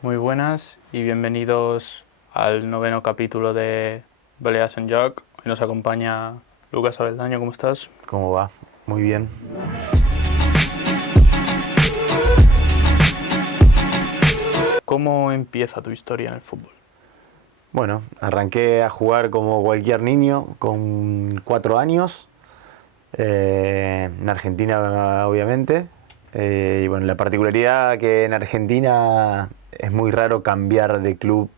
Muy buenas y bienvenidos al noveno capítulo de Beleas en Joc. Hoy nos acompaña Lucas Abeldaño, ¿cómo estás? ¿Cómo va? Muy bien. ¿Cómo empieza tu historia en el fútbol? Bueno, arranqué a jugar como cualquier niño con 4 años, en Argentina obviamente. Y bueno, la particularidad que en Argentina es muy raro cambiar de club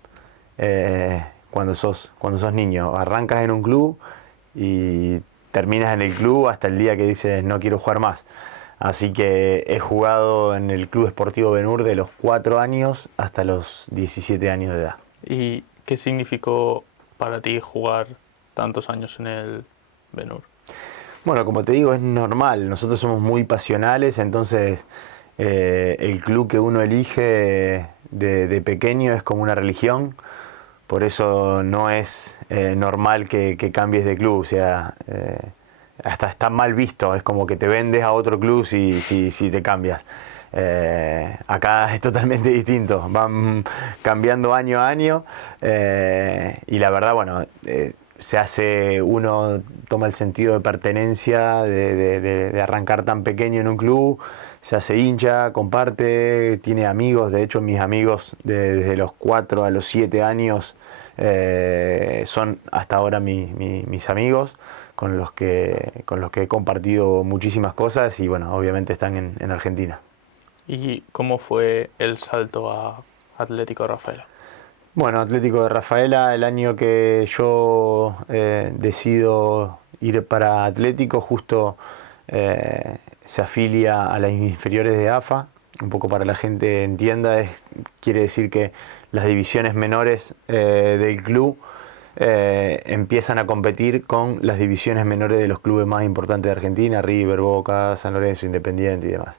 cuando sos niño. Arrancas en un club y terminas en el club hasta el día que dices no quiero jugar más. Así que he jugado en el Club Esportivo Ben-Hur de los 4 años hasta los 17 años de edad. ¿Y qué significó para ti jugar tantos años en el Ben-Hur? Bueno, como te digo, es normal. Nosotros somos muy pasionales, entonces el club que uno elige de pequeño es como una religión. Por eso no es normal que cambies de club. O sea, hasta está mal visto. Es como que te vendes a otro club si te cambias. Acá es totalmente distinto. Van cambiando año a año. Y la verdad, bueno, uno toma el sentido de pertenencia, de arrancar tan pequeño en un club, se hace hincha, comparte, tiene amigos. De hecho, mis amigos desde los 4 a los 7 años son hasta ahora mis amigos con los que he compartido muchísimas cosas y bueno, obviamente están en Argentina. ¿Y cómo fue el salto a Atlético de Rafaela? Bueno, Atlético de Rafaela, el año que yo decido ir para Atlético, justo se afilia a las inferiores de AFA. Un poco para la gente entienda, quiere decir que las divisiones menores del club empiezan a competir con las divisiones menores de los clubes más importantes de Argentina: River, Boca, San Lorenzo, Independiente y demás.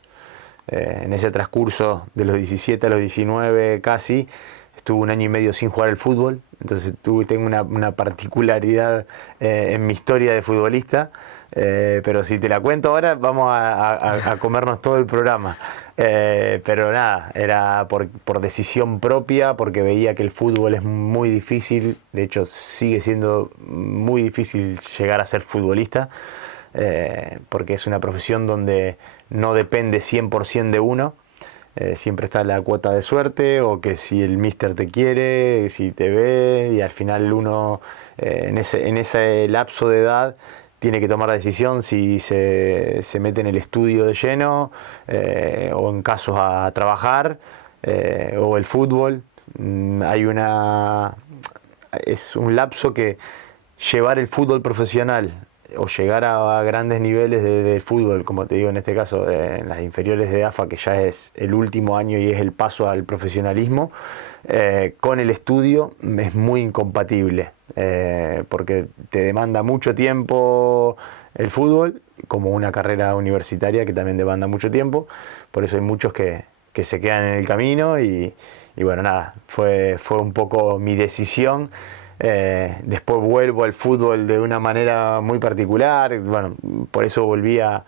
En ese transcurso de los 17 a los 19 casi, estuve un año y medio sin jugar el fútbol. Entonces tengo una particularidad en mi historia de futbolista. Pero si te la cuento ahora vamos a comernos todo el programa. Pero nada, era por decisión propia, porque veía que el fútbol es muy difícil. De hecho sigue siendo muy difícil llegar a ser futbolista, porque es una profesión donde no depende 100% de uno. Siempre está la cuota de suerte, o que si el mister te quiere, si te ve, y al final uno en ese lapso de edad tiene que tomar la decisión si se mete en el estudio de lleno, o en casos a trabajar, o el fútbol. Es un lapso que llevar el fútbol profesional o llegar a grandes niveles de fútbol, como te digo en este caso, en las inferiores de AFA, que ya es el último año y es el paso al profesionalismo, con el estudio es muy incompatible, porque te demanda mucho tiempo el fútbol, como una carrera universitaria que también demanda mucho tiempo. Por eso hay muchos que se quedan en el camino y bueno, nada, fue un poco mi decisión. Después vuelvo al fútbol de una manera muy particular. Bueno, por eso volví a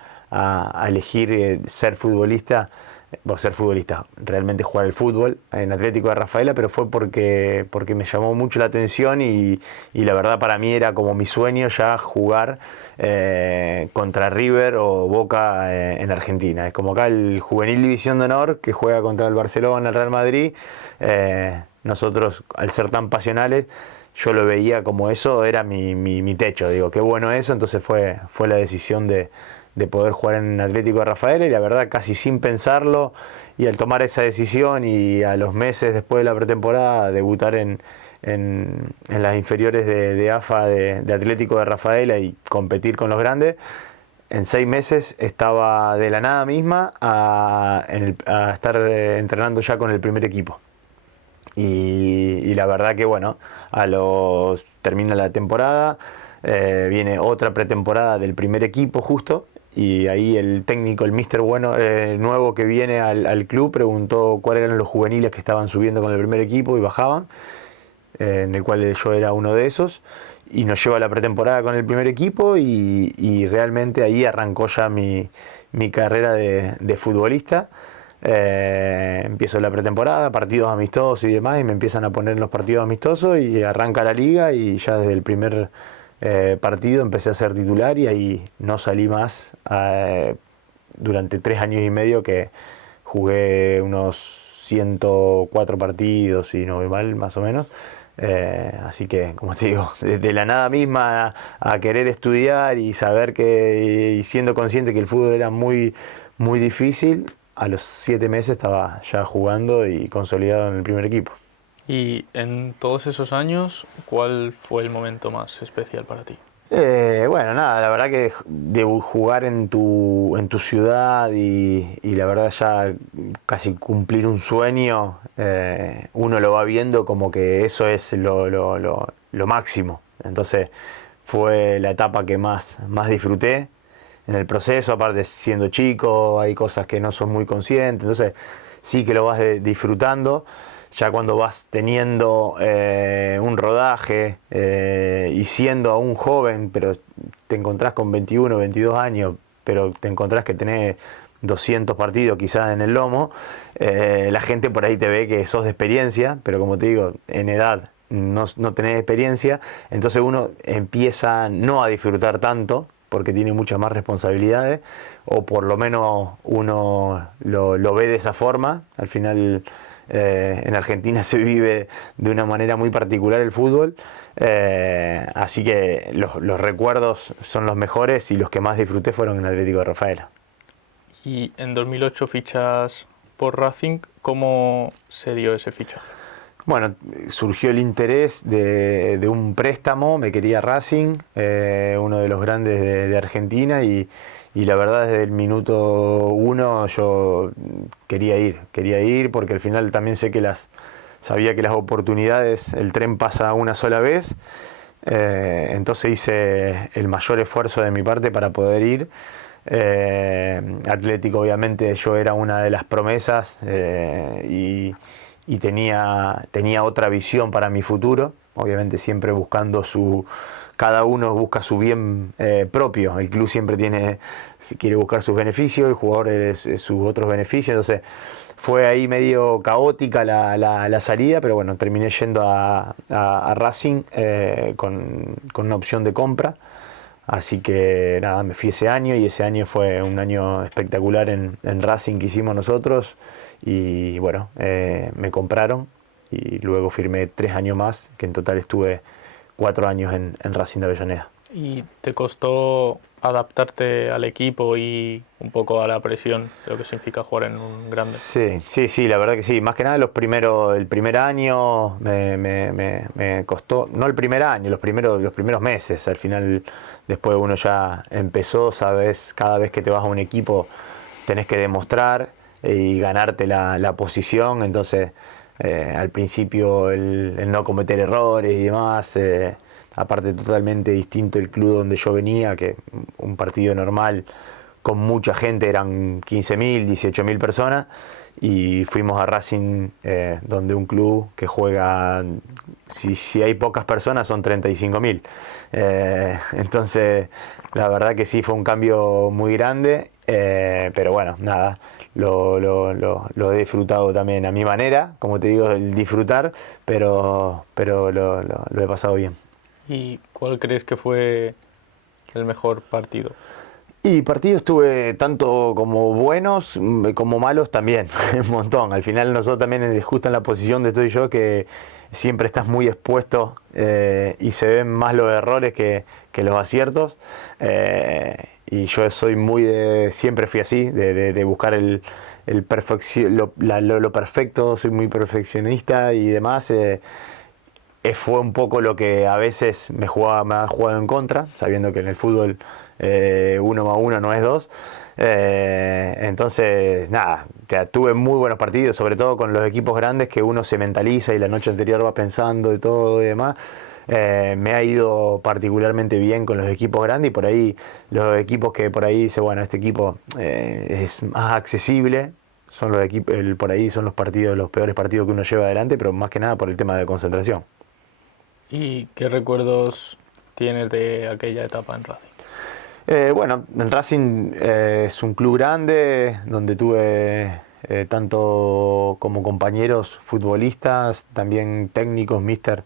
elegir ser futbolista, realmente jugar el fútbol en Atlético de Rafaela, pero fue porque me llamó mucho la atención y la verdad para mí era como mi sueño ya jugar contra River o Boca en Argentina. Es como acá el Juvenil División de Honor que juega contra el Barcelona, el Real Madrid. Nosotros, al ser tan pasionales, yo lo veía como eso era mi techo. Digo, qué bueno eso. Entonces fue la decisión de poder jugar en Atlético de Rafaela, y la verdad casi sin pensarlo, y al tomar esa decisión y a los meses después de la pretemporada debutar en las inferiores de AFA de Atlético de Rafaela y competir con los grandes. En 6 meses estaba de la nada misma a estar entrenando ya con el primer equipo. Y la verdad que bueno, termina la temporada, viene otra pretemporada del primer equipo justo, y ahí el técnico, el mister bueno, nuevo que viene al club, preguntó cuáles eran los juveniles que estaban subiendo con el primer equipo y bajaban, en el cual yo era uno de esos, y nos lleva a la pretemporada con el primer equipo, y realmente ahí arrancó ya mi carrera de futbolista. Empiezo la pretemporada, partidos amistosos y demás, y me empiezan a poner en los partidos amistosos y arranca la liga y ya desde el primer partido empecé a ser titular y ahí no salí más durante 3 años y medio que jugué unos 104 partidos, si no voy mal, más o menos. Así que, como te digo, de la nada misma a querer estudiar y saber que, y siendo consciente que el fútbol era muy, muy difícil, a los 7 meses estaba ya jugando y consolidado en el primer equipo. Y en todos esos años, ¿cuál fue el momento más especial para ti? Bueno, nada, la verdad que de jugar en tu ciudad y la verdad ya casi cumplir un sueño, uno lo va viendo como que eso es lo máximo. Entonces fue la etapa que más disfruté en el proceso, aparte siendo chico, hay cosas que no son muy conscientes, entonces sí que lo vas disfrutando. Ya cuando vas teniendo un rodaje y siendo aún joven, pero te encontrás con 21, 22 años, pero te encontrás que tenés 200 partidos quizás en el lomo, la gente por ahí te ve que sos de experiencia, pero como te digo, en edad no tenés experiencia, entonces uno empieza no a disfrutar tanto porque tiene muchas más responsabilidades, o por lo menos uno lo ve de esa forma. Al final en Argentina se vive de una manera muy particular el fútbol, así que los recuerdos son los mejores y los que más disfruté fueron en Atlético de Rafaela. Y en 2008 fichas por Racing, ¿cómo se dio ese fichaje? Bueno, surgió el interés de un préstamo, me quería Racing, uno de los grandes de Argentina, y la verdad desde el minuto uno yo quería ir porque al final también sabía que las oportunidades, el tren pasa una sola vez, entonces hice el mayor esfuerzo de mi parte para poder ir. Atlético obviamente yo era una de las promesas y tenía otra visión para mi futuro, obviamente siempre buscando cada uno busca su bien propio, el club siempre quiere buscar sus beneficios, el jugador sus otros beneficios, entonces fue ahí medio caótica la salida, pero bueno, terminé yendo a Racing con una opción de compra. Así que nada, me fui ese año y ese año fue un año espectacular en Racing que hicimos nosotros y bueno, me compraron y luego firmé 3 años más, que en total estuve 4 años en Racing de Avellaneda. ¿Y te costó adaptarte al equipo y un poco a la presión de lo que significa jugar en un grande? Sí, sí, sí, la verdad que sí. Más que nada el primer año me costó, no el primer año, los primeros meses. Al final, después uno ya empezó, sabes, cada vez que te vas a un equipo tenés que demostrar y ganarte la posición. Entonces, al principio el no cometer errores y demás. Aparte totalmente distinto el club donde yo venía, que un partido normal con mucha gente, eran 15.000, 18.000 personas, y fuimos a Racing, donde un club que juega, si hay pocas personas, son 35.000. Entonces, la verdad que sí, fue un cambio muy grande, pero bueno, nada, lo he disfrutado también a mi manera, como te digo, el disfrutar, pero lo he pasado bien. ¿Y cuál crees que fue el mejor partido? Y partidos tuve tanto como buenos como malos también, un montón. Al final nosotros también justo en la posición de estoy yo que siempre estás muy expuesto y se ven más los errores que los aciertos. Y yo soy siempre fui así, de buscar lo perfecto, soy muy perfeccionista y demás. Fue un poco lo que a veces me ha jugado en contra, sabiendo que en el fútbol 1 más 1 no es 2. Entonces, nada, tuve muy buenos partidos, sobre todo con los equipos grandes que uno se mentaliza y la noche anterior va pensando de todo y demás. Me ha ido particularmente bien con los equipos grandes y por ahí los equipos que por ahí dice, bueno, este equipo es más accesible, son los equipos, por ahí son los peores partidos que uno lleva adelante, pero más que nada por el tema de concentración. ¿Y qué recuerdos tienes de aquella etapa en Racing? Bueno, en Racing es un club grande donde tuve tanto como compañeros futbolistas, también técnicos, míster,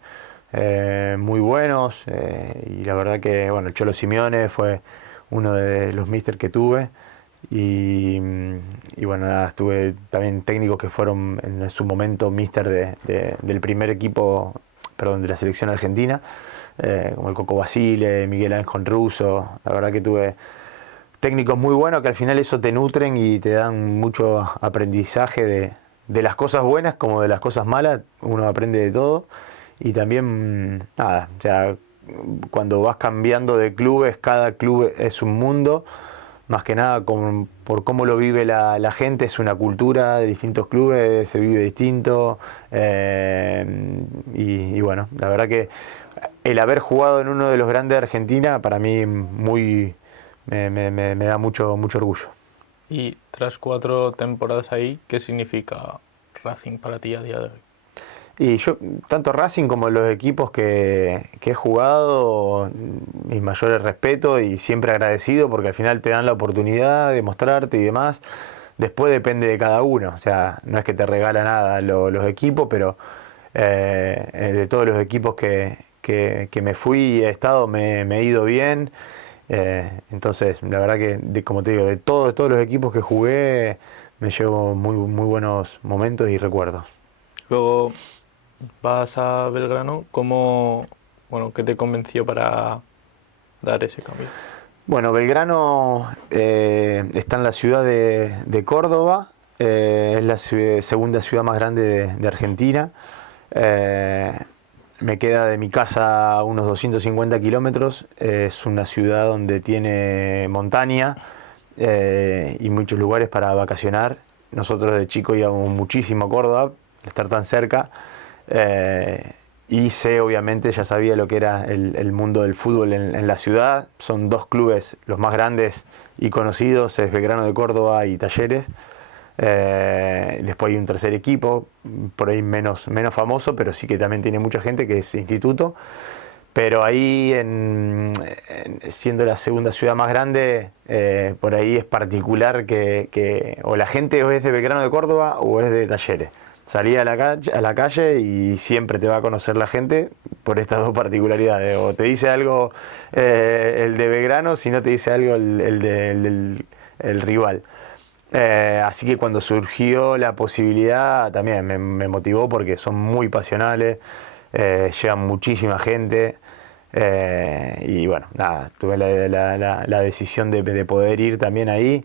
muy buenos. Y la verdad que, bueno, el Cholo Simeone fue uno de los míster que tuve. Y, y bueno, nada, estuve también técnicos que fueron en su momento míster del primer equipo, perdón, de la selección argentina, como el Coco Basile, Miguel Ángel Russo. La verdad que tuve técnicos muy buenos que al final eso te nutren y te dan mucho aprendizaje de las cosas buenas como de las cosas malas. Uno aprende de todo. Y también, nada, o sea, cuando vas cambiando de clubes, cada club es un mundo. Más que nada por cómo lo vive la gente, es una cultura de distintos clubes, se vive distinto. Y bueno, la verdad que el haber jugado en uno de los grandes de Argentina, para mí me da mucho orgullo. Y tras 4 temporadas ahí, ¿qué significa Racing para ti a día de hoy? Y yo, tanto Racing como los equipos que he jugado, mis mayores respetos y siempre agradecido porque al final te dan la oportunidad de mostrarte y demás. Después depende de cada uno, o sea, no es que te regala nada los equipos, pero de todos los equipos que me fui y he estado, me he ido bien. Entonces, la verdad que, como te digo, de todos los equipos que jugué, me llevo muy buenos momentos y recuerdos. Luego vas a Belgrano, bueno, ¿qué te convenció para dar ese cambio? Bueno, Belgrano está en la ciudad de Córdoba, es la segunda ciudad más grande de Argentina. Eh, Me queda de mi casa unos 250 kilómetros. Es una ciudad donde tiene montaña y muchos lugares para vacacionar. Nosotros de chico íbamos muchísimo a Córdoba, al estar tan cerca. Eh, y sé, obviamente, ya sabía lo que era el mundo del fútbol en la ciudad. Son dos clubes los más grandes y conocidos, es Belgrano de Córdoba y Talleres. Después hay un tercer equipo, por ahí menos famoso, pero sí que también tiene mucha gente, que es Instituto. Pero ahí, siendo la segunda ciudad más grande, por ahí es particular que o la gente o es de Belgrano de Córdoba o es de Talleres. Salí a la calle y siempre te va a conocer la gente por estas dos particularidades. O te dice algo el de Belgrano, si no te dice algo el rival. Así que cuando surgió la posibilidad también me motivó porque son muy pasionales, llevan muchísima gente. Y bueno, nada, tuve la decisión de poder ir también ahí.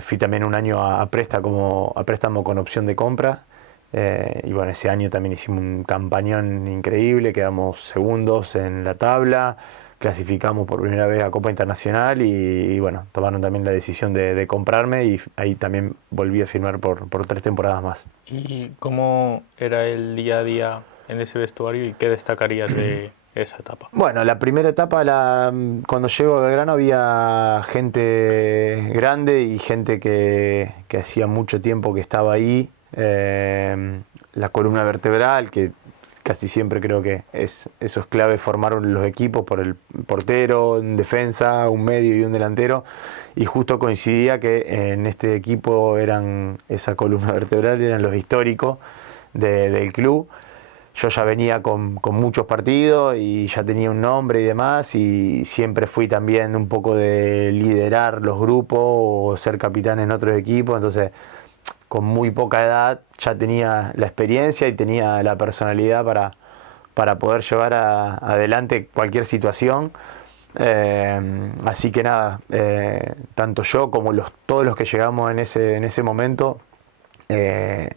Fui también un año a préstamo con opción de compra. Y bueno, ese año también hicimos un campañón increíble, quedamos segundos en la tabla, clasificamos por primera vez a Copa Internacional y bueno, tomaron también la decisión de comprarme y ahí también volví a firmar por 3 temporadas más. ¿Y cómo era el día a día en ese vestuario y qué destacarías de esa etapa? Bueno, la primera etapa, cuando llego a Belgrano había gente grande y gente que hacía mucho tiempo que estaba ahí. La columna vertebral, que casi siempre creo que eso es clave, formaron los equipos por el portero, en defensa, un medio y un delantero. Y justo coincidía que en este equipo esa columna vertebral eran los históricos del club. Yo ya venía con muchos partidos y ya tenía un nombre y demás, y siempre fui también un poco de liderar los grupos o ser capitán en otros equipos. Entonces, con muy poca edad ya tenía la experiencia y tenía la personalidad para poder llevar adelante cualquier situación. Así que nada, tanto yo como todos los que llegamos en ese momento, eh,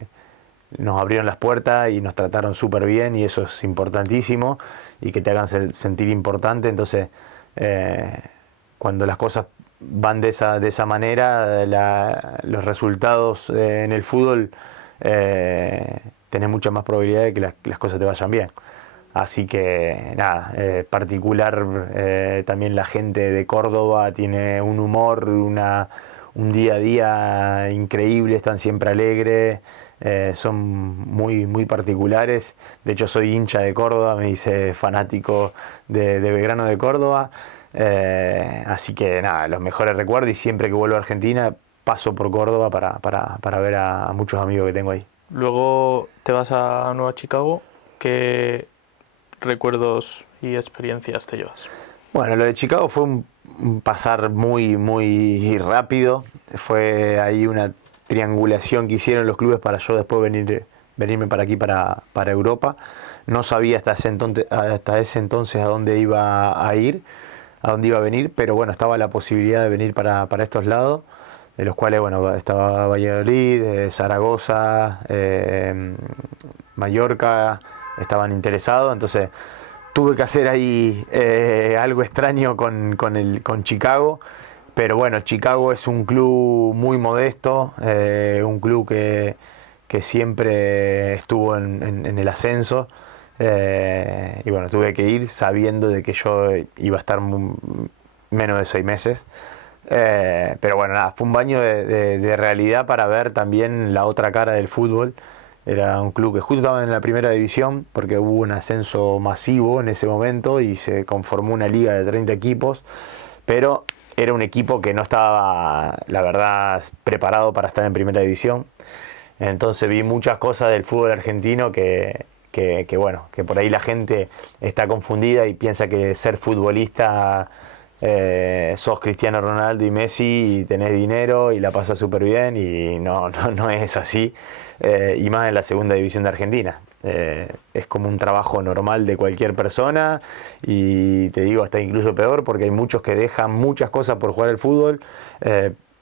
nos abrieron las puertas y nos trataron súper bien, y eso es importantísimo, y que te hagan sentir importante. Entonces, cuando las cosas van de esa manera, los resultados en el fútbol, tenés mucha más probabilidad de que las cosas te vayan bien. Así que nada, particular, también la gente de Córdoba tiene un humor, un día a día increíble, están siempre alegres, son muy particulares. De hecho, soy hincha de Córdoba, me hice fanático de Belgrano de Córdoba. Así que nada, los mejores recuerdos, y siempre que vuelvo a Argentina paso por Córdoba para ver a muchos amigos que tengo ahí. Luego te vas a Nueva Chicago. ¿Qué recuerdos y experiencias te llevas? Bueno, lo de Chicago fue un pasar muy rápido. Fue ahí una triangulación que hicieron los clubes para yo después venirme para aquí, para Europa. No sabía hasta ese entonces a dónde iba a ir, a dónde iba a venir, pero bueno, estaba la posibilidad de venir para estos lados, de los cuales, bueno, estaba Valladolid, Zaragoza, Mallorca, estaban interesados, entonces tuve que hacer ahí algo extraño con Chicago, pero bueno, Chicago es un club muy modesto, un club que siempre estuvo en el ascenso, y bueno, tuve que ir sabiendo de que yo iba a estar menos de 6 meses. Pero bueno, nada, fue un baño de realidad para ver también la otra cara del fútbol. Era un club que justo estaba en la primera división porque hubo un ascenso masivo en ese momento y se conformó una liga de 30 equipos, pero era un equipo que no estaba, la verdad, preparado para estar en primera división. Entonces vi muchas cosas del fútbol argentino bueno, que por ahí la gente está confundida y piensa que ser futbolista sos Cristiano Ronaldo y Messi y tenés dinero y la pasas súper bien, y no es así, y más en la segunda división de Argentina. Es como un trabajo normal de cualquier persona, y te digo, hasta incluso peor porque hay muchos que dejan muchas cosas por jugar al fútbol,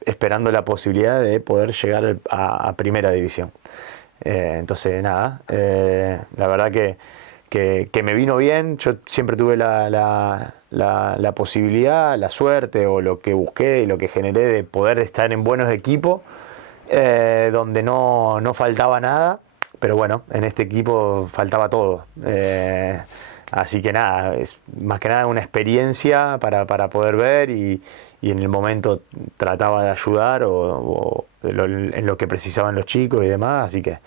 esperando la posibilidad de poder llegar a primera división. Entonces nada, la verdad que me vino bien. Yo siempre tuve la posibilidad, la suerte o lo que busqué y lo que generé de poder estar en buenos equipos, donde no faltaba nada, pero bueno, en este equipo faltaba todo. Así que nada, es más que nada una experiencia para poder ver, y en el momento trataba de ayudar en lo que precisaban los chicos y demás, así que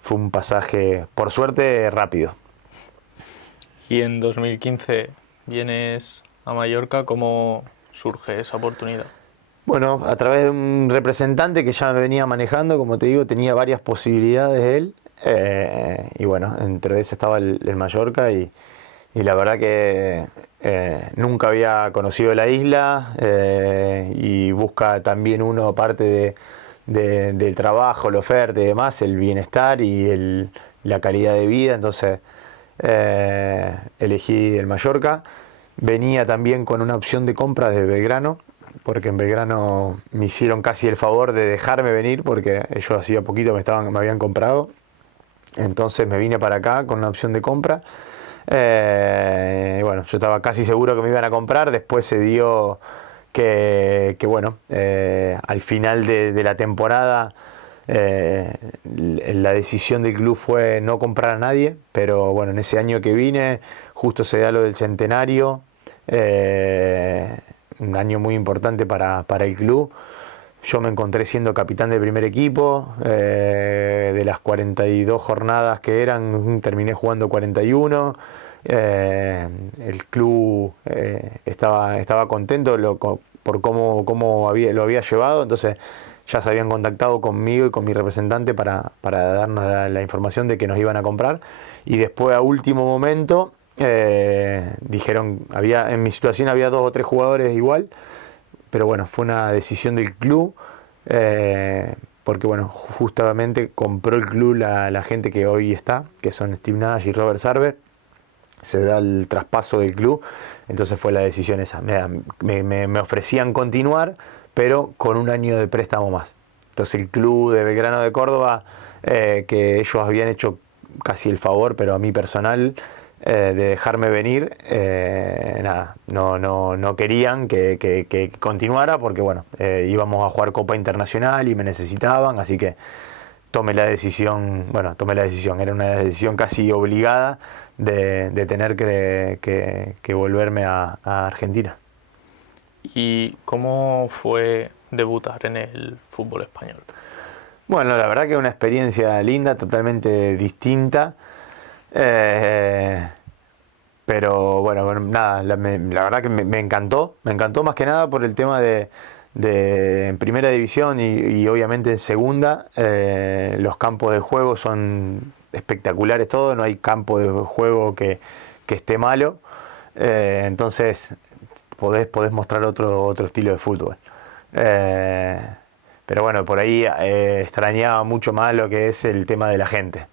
fue un pasaje, por suerte, rápido. Y en 2015 vienes a Mallorca. ¿Cómo surge esa oportunidad? Bueno, a través de un representante que ya me venía manejando, como te digo, tenía varias posibilidades él, y bueno, entre eso estaba el Mallorca, y la verdad que nunca había conocido la isla, y busca también uno, aparte del trabajo, la oferta y demás, el bienestar y la calidad de vida. Entonces elegí el Mallorca. Venía también con una opción de compra de Belgrano, porque en Belgrano me hicieron casi el favor de dejarme venir porque ellos hacía poquito me habían comprado. Entonces me vine para acá con una opción de compra. Bueno, yo estaba casi seguro que me iban a comprar. Después se dio que bueno, al final de la temporada, la decisión del club fue no comprar a nadie. Pero bueno, en ese año que vine, justo se da lo del centenario, un año muy importante para el club. Yo me encontré siendo capitán del primer equipo. De las 42 jornadas que eran, terminé jugando 41. El club estaba contento por cómo lo había llevado. Entonces ya se habían contactado conmigo y con mi representante para darnos la información de que nos iban a comprar. Y después, a último momento, dijeron, en mi situación había 2 o 3 jugadores igual, pero bueno, fue una decisión del club, porque bueno, justamente compró el club la gente que hoy está, que son Steve Nash y Robert Sarver. Se da el traspaso del club, entonces fue la decisión esa. Me ofrecían continuar, pero con un año de préstamo más. Entonces el club de Belgrano de Córdoba, que ellos habían hecho casi el favor, pero a mí personal, de dejarme venir, nada, no querían que continuara, porque bueno, íbamos a jugar Copa Internacional y me necesitaban, así que tomé la decisión, era una decisión casi obligada de tener que volverme a Argentina. ¿Y cómo fue debutar en el fútbol español? Bueno, la verdad que es una experiencia linda, totalmente distinta. Pero bueno, nada, la verdad que me encantó más que nada por el tema de en primera división y obviamente en segunda, los campos de juego son espectaculares todos, no hay campo de juego que esté malo, entonces podés mostrar otro estilo de fútbol. Eh, pero bueno, por ahí extrañaba mucho más lo que es el tema de la gente.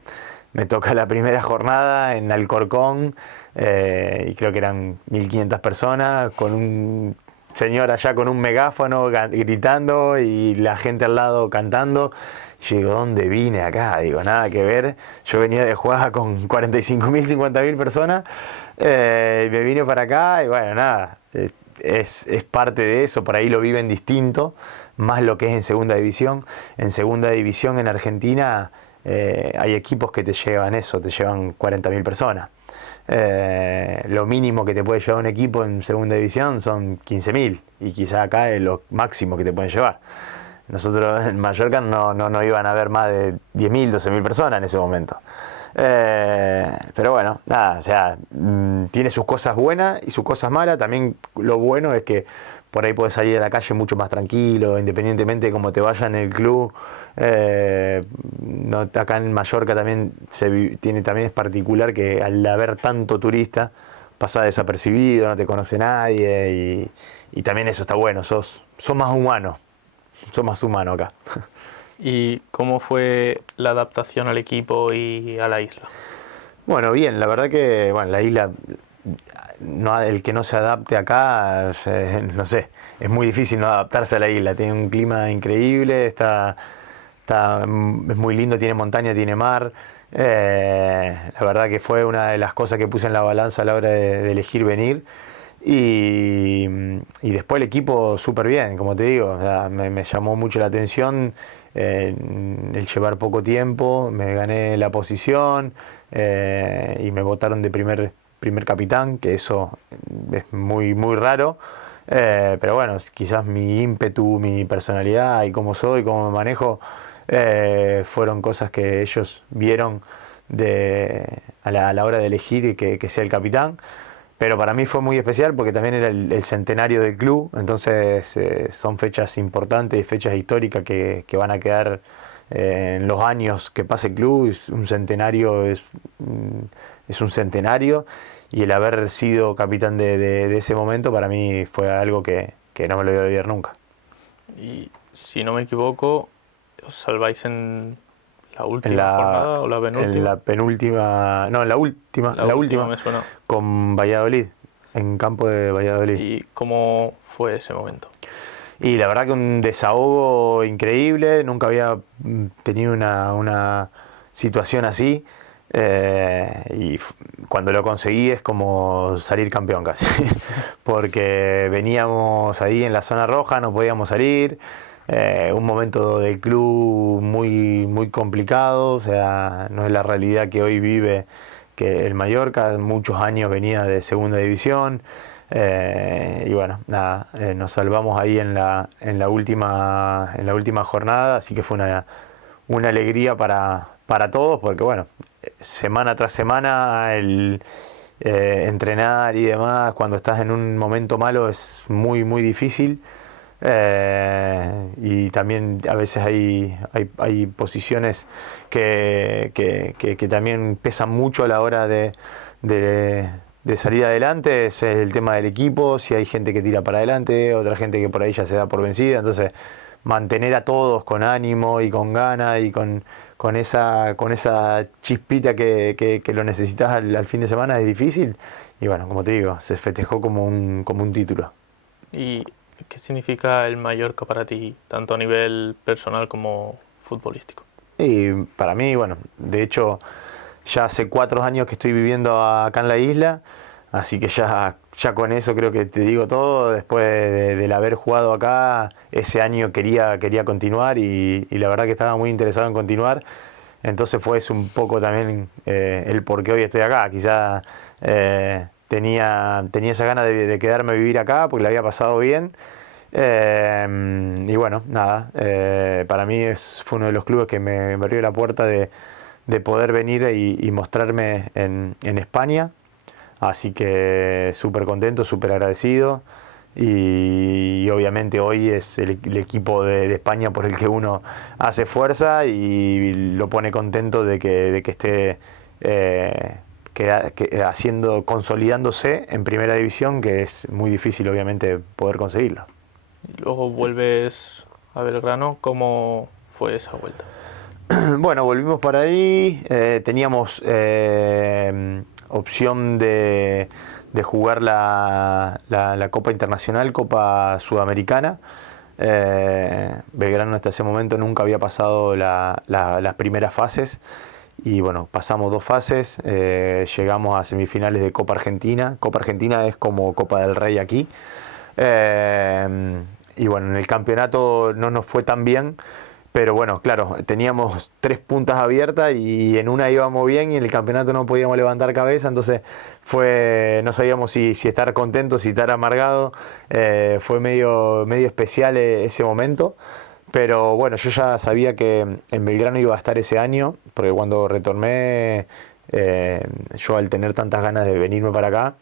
Me toca la primera jornada en Alcorcón, y creo que eran 1500 personas, con un señor allá con un megáfono gritando y la gente al lado cantando. Y yo digo, ¿dónde vine acá? Digo, nada que ver. Yo venía de jugada con 45.000, 50.000 personas, y me vine para acá y bueno, nada. Es parte de eso, por ahí lo viven distinto, más lo que es en segunda división. En segunda división en Argentina hay equipos que te llevan eso, te llevan 40.000 personas. Lo mínimo que te puede llevar un equipo en segunda división son 15.000 y quizá acá es lo máximo que te pueden llevar. Nosotros en Mallorca no iban a haber más de 10.000, 12.000 personas en ese momento. Pero bueno, nada, o sea, tiene sus cosas buenas y sus cosas malas. También lo bueno es que por ahí podés salir a la calle mucho más tranquilo, independientemente de cómo te vaya en el club. No, acá en Mallorca también también es particular que al haber tanto turista pasa desapercibido, no te conoce nadie y también eso está bueno, sos más humano acá. ¿Y cómo fue la adaptación al equipo y a la isla? Bueno, bien, la verdad que bueno, la isla, no, el que no se adapte acá, no sé, es muy difícil no adaptarse a la isla. Tiene un clima increíble, es muy lindo, tiene montaña, tiene mar. La verdad que fue una de las cosas que puse en la balanza a la hora de elegir venir. Y, y después el equipo súper bien, como te digo, o sea, me llamó mucho la atención el llevar poco tiempo, me gané la posición, y me votaron de primer capitán, que eso es muy raro. Pero bueno, quizás mi ímpetu, mi personalidad y cómo soy, cómo me manejo, fueron cosas que ellos vieron a la hora de elegir que sea el capitán. Pero para mí fue muy especial porque también era el centenario del club, entonces son fechas importantes y fechas históricas que van a quedar en los años que pase el club. Un centenario es un centenario y el haber sido capitán de ese momento para mí fue algo que no me lo voy a olvidar nunca. Y si no me equivoco, os salváis en la En última jornada o la en penúltima. la penúltima, no, en La la última última me suena. con Valladolid, en campo de Valladolid. ¿Y cómo fue ese momento? Y la verdad que un desahogo increíble, nunca había tenido una situación así, cuando lo conseguí es como salir campeón casi, porque veníamos ahí en la zona roja, no podíamos salir, un momento del club muy complicado, o sea, no es la realidad que hoy vive que el Mallorca, muchos años venía de segunda división. Y bueno, nada, nos salvamos ahí en la última jornada, así que fue una alegría para todos, porque bueno, semana tras semana entrenar y demás, cuando estás en un momento malo es muy difícil. Y también a veces hay posiciones que también pesan mucho a la hora de salir adelante. Es el tema del equipo, si hay gente que tira para adelante, otra gente que por ahí ya se da por vencida, entonces mantener a todos con ánimo y con ganas y con esa chispita que lo necesitas al fin de semana es difícil. Y bueno, como te digo, se festejó como un título. ¿Y qué significa el Mallorca para ti, tanto a nivel personal como futbolístico? Y para mí, bueno, de hecho ya hace 4 años que estoy viviendo acá en la isla, así que ya con eso creo que te digo todo. Después del haber jugado acá, ese año quería continuar y la verdad que estaba muy interesado en continuar. Entonces fue eso un poco también el por qué hoy estoy acá. Quizá tenía esa gana de quedarme a vivir acá porque la había pasado bien. Y bueno, nada, para mí fue uno de los clubes que me abrió la puerta de poder venir y mostrarme en España. Así que súper contento, súper agradecido. y obviamente hoy es el equipo de España por el que uno hace fuerza y lo pone contento de que esté consolidándose en primera división, que es muy difícil obviamente poder conseguirlo. Y luego vuelves a Belgrano. ¿Cómo fue esa vuelta? Bueno, volvimos para ahí, teníamos opción de jugar la Copa Internacional, Copa Sudamericana. Belgrano hasta ese momento nunca había pasado las primeras fases y bueno, pasamos 2 fases, llegamos a semifinales de Copa Argentina. Copa Argentina es como Copa del Rey aquí. Y bueno, en el campeonato no nos fue tan bien, pero bueno, claro, teníamos 3 puntas abiertas y en una íbamos bien y en el campeonato no podíamos levantar cabeza, entonces no sabíamos si estar contentos, si estar amargados. Fue medio especial ese momento, pero bueno, yo ya sabía que en Belgrano iba a estar ese año, porque cuando retorné, yo al tener tantas ganas de venirme para acá,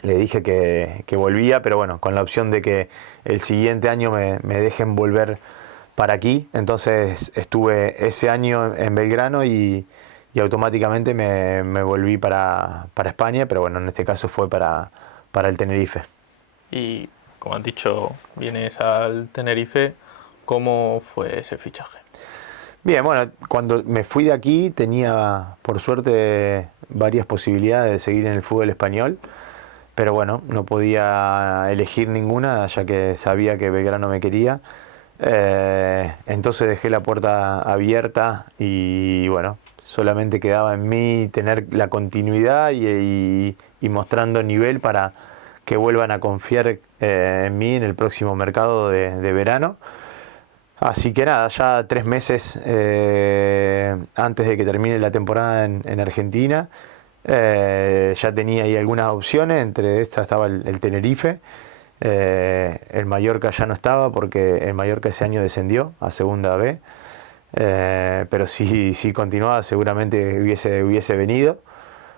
le dije que volvía, pero bueno, con la opción de que el siguiente año me dejen volver para aquí. Entonces estuve ese año en Belgrano y automáticamente me volví para España, pero bueno, en este caso fue para el Tenerife. Y como has dicho, vienes al Tenerife. ¿Cómo fue ese fichaje? Bien, bueno, cuando me fui de aquí tenía por suerte varias posibilidades de seguir en el fútbol español, pero bueno, no podía elegir ninguna ya que sabía que Belgrano me quería. Entonces dejé la puerta abierta y bueno, solamente quedaba en mí tener la continuidad y mostrando nivel para que vuelvan a confiar en mí en el próximo mercado de verano. Así que nada, ya 3 meses antes de que termine la temporada en Argentina, ya tenía ahí algunas opciones, entre estas estaba el Tenerife. El Mallorca ya no estaba porque el Mallorca ese año descendió a Segunda B. Pero si continuaba seguramente hubiese venido.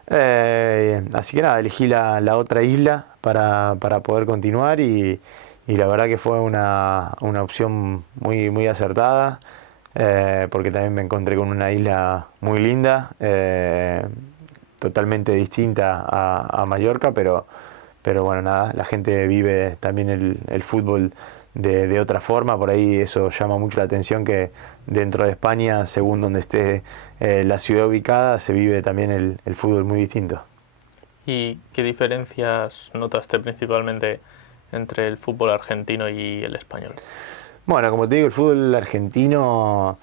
Así que nada, elegí la otra isla para poder continuar y la verdad que fue una opción muy acertada, porque también me encontré con una isla muy linda, totalmente distinta a Mallorca, pero bueno, nada, la gente vive también el fútbol de otra forma, por ahí eso llama mucho la atención que dentro de España, según donde esté la ciudad ubicada, se vive también el fútbol muy distinto. ¿Y qué diferencias notaste principalmente entre el fútbol argentino y el español? Bueno, como te digo, el fútbol argentino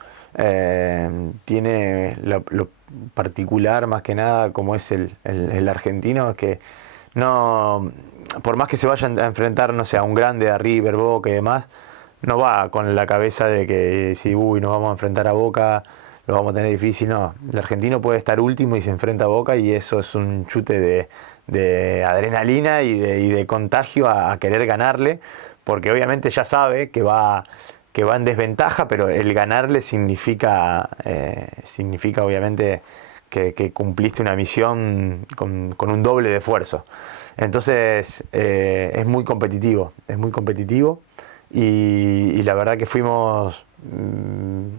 tiene lo particular más que nada, como es el argentino, es que no, por más que se vayan a enfrentar, no sé, a un grande, a River, Boca y demás, no va con la cabeza de que si nos vamos a enfrentar a Boca, lo vamos a tener difícil. No, el argentino puede estar último y se enfrenta a Boca y eso es un chute de adrenalina y de contagio a querer ganarle, porque obviamente ya sabe que va en desventaja, pero el ganarle significa obviamente que cumpliste una misión con un doble de esfuerzo. Entonces es muy competitivo, y la verdad que fuimos,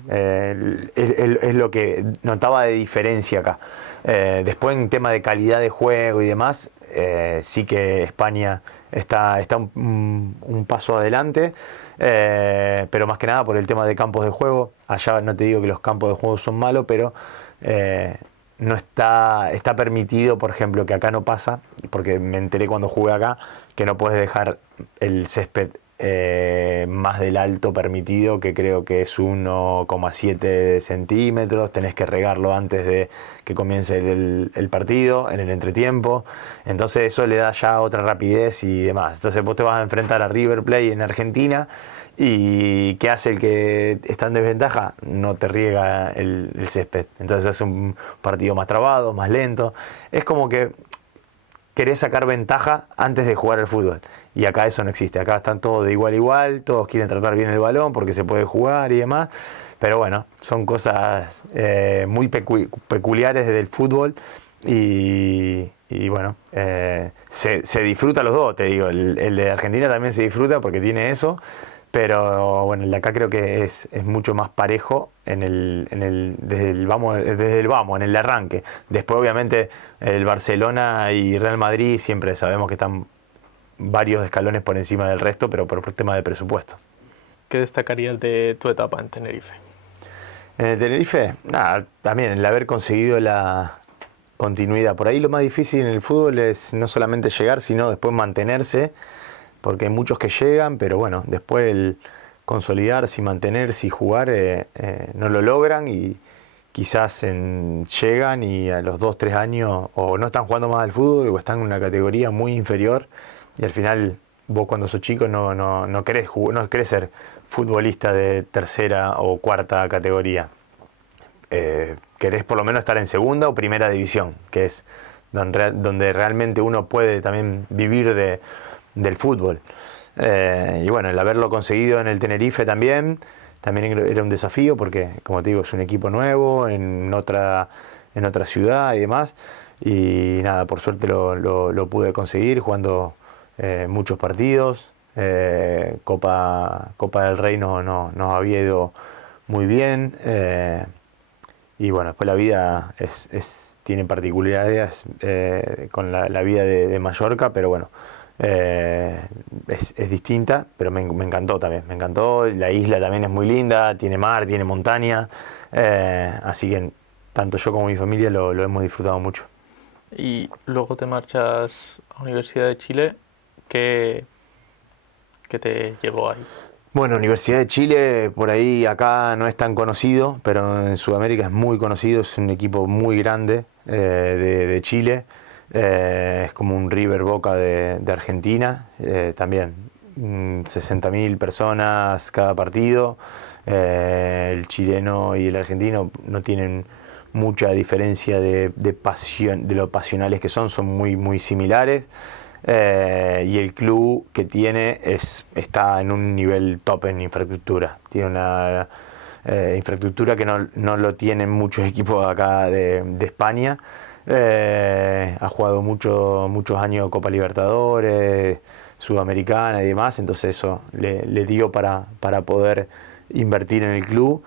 es lo que notaba de diferencia acá. Después en tema de calidad de juego y demás, sí que España está un paso adelante, pero más que nada por el tema de campos de juego. Allá no te digo que los campos de juego son malos, pero no está permitido, por ejemplo, que acá no pasa, porque me enteré cuando jugué acá, que no puedes dejar el césped más del alto permitido, que creo que es 1,7 centímetros. Tenés que regarlo antes de que comience el partido, en el entretiempo. Entonces eso le da ya otra rapidez y demás. Entonces vos te vas a enfrentar a River Plate en Argentina y ¿qué hace el que está en desventaja? No te riega el césped. Entonces es un partido más trabado, más lento. Es como que querés sacar ventaja antes de jugar el fútbol. Y acá eso no existe. Acá están todos de igual a igual, todos quieren tratar bien el balón porque se puede jugar y demás. Pero bueno, son cosas muy peculiares del fútbol y y bueno, se disfruta los dos, te digo. El de Argentina también se disfruta porque tiene eso, pero bueno, el de acá creo que es mucho más parejo desde el vamos, en el arranque. Después, obviamente, el Barcelona y Real Madrid siempre sabemos que están varios escalones por encima del resto, pero por tema de presupuesto. ¿Qué destacarías de tu etapa en Tenerife? En el Tenerife, nada, también el haber conseguido la continuidad. Por ahí lo más difícil en el fútbol es no solamente llegar, sino después mantenerse, porque hay muchos que llegan, pero bueno, después el consolidarse y mantenerse y jugar no lo logran y quizás llegan y a los 2 3 años o no están jugando más al fútbol o están en una categoría muy inferior y al final vos cuando sos chico no querés ser futbolista de tercera o cuarta categoría. Querés por lo menos estar en segunda o primera división, que es donde realmente uno puede también vivir del fútbol. Y bueno, el haberlo conseguido en el Tenerife también era un desafío porque, como te digo, es un equipo nuevo, en otra ciudad y demás. Y nada, por suerte lo pude conseguir jugando muchos partidos. Copa del Rey nos había ido muy bien. Y bueno, después la vida tiene particularidades con la vida de Mallorca, pero bueno, es distinta, pero me encantó también, me encantó. La isla también es muy linda, tiene mar, tiene montaña, así que tanto yo como mi familia lo hemos disfrutado mucho. Y luego te marchas a Universidad de Chile. ¿Qué, qué te llevó ahí? Bueno, Universidad de Chile, por ahí acá no es tan conocido, pero en Sudamérica es muy conocido, es un equipo muy grande de Chile, es como un River Boca de Argentina, también 60.000 personas cada partido, el chileno y el argentino no tienen mucha diferencia de pasión, de lo pasionales que son muy, muy similares. Y el club que tiene está en un nivel top en infraestructura. Tiene una infraestructura que no lo tienen muchos equipos acá de España. Ha jugado muchos años Copa Libertadores, Sudamericana y demás, entonces eso le dio para poder invertir en el club.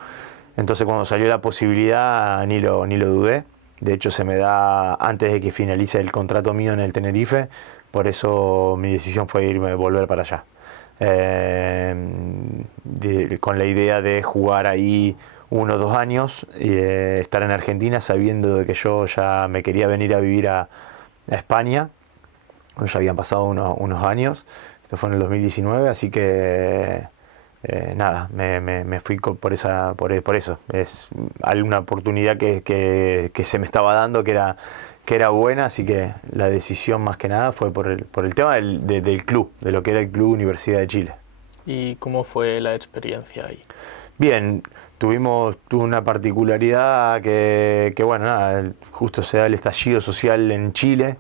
Entonces cuando salió la posibilidad ni lo dudé. De hecho se me da antes de que finalice el contrato mío en el Tenerife, por eso mi decisión fue volver para allá. Con la idea de jugar ahí 1 o 2 años y estar en Argentina sabiendo de que yo ya me quería venir a vivir a España. Ya habían pasado unos años, esto fue en el 2019, así que nada, me fui por eso. Es alguna oportunidad que se me estaba dando que era buena, así que la decisión más que nada fue por el tema del club, de lo que era el Club Universidad de Chile. ¿Y cómo fue la experiencia ahí? Bien, tuve una particularidad que bueno, nada, justo se da el estallido social en Chile,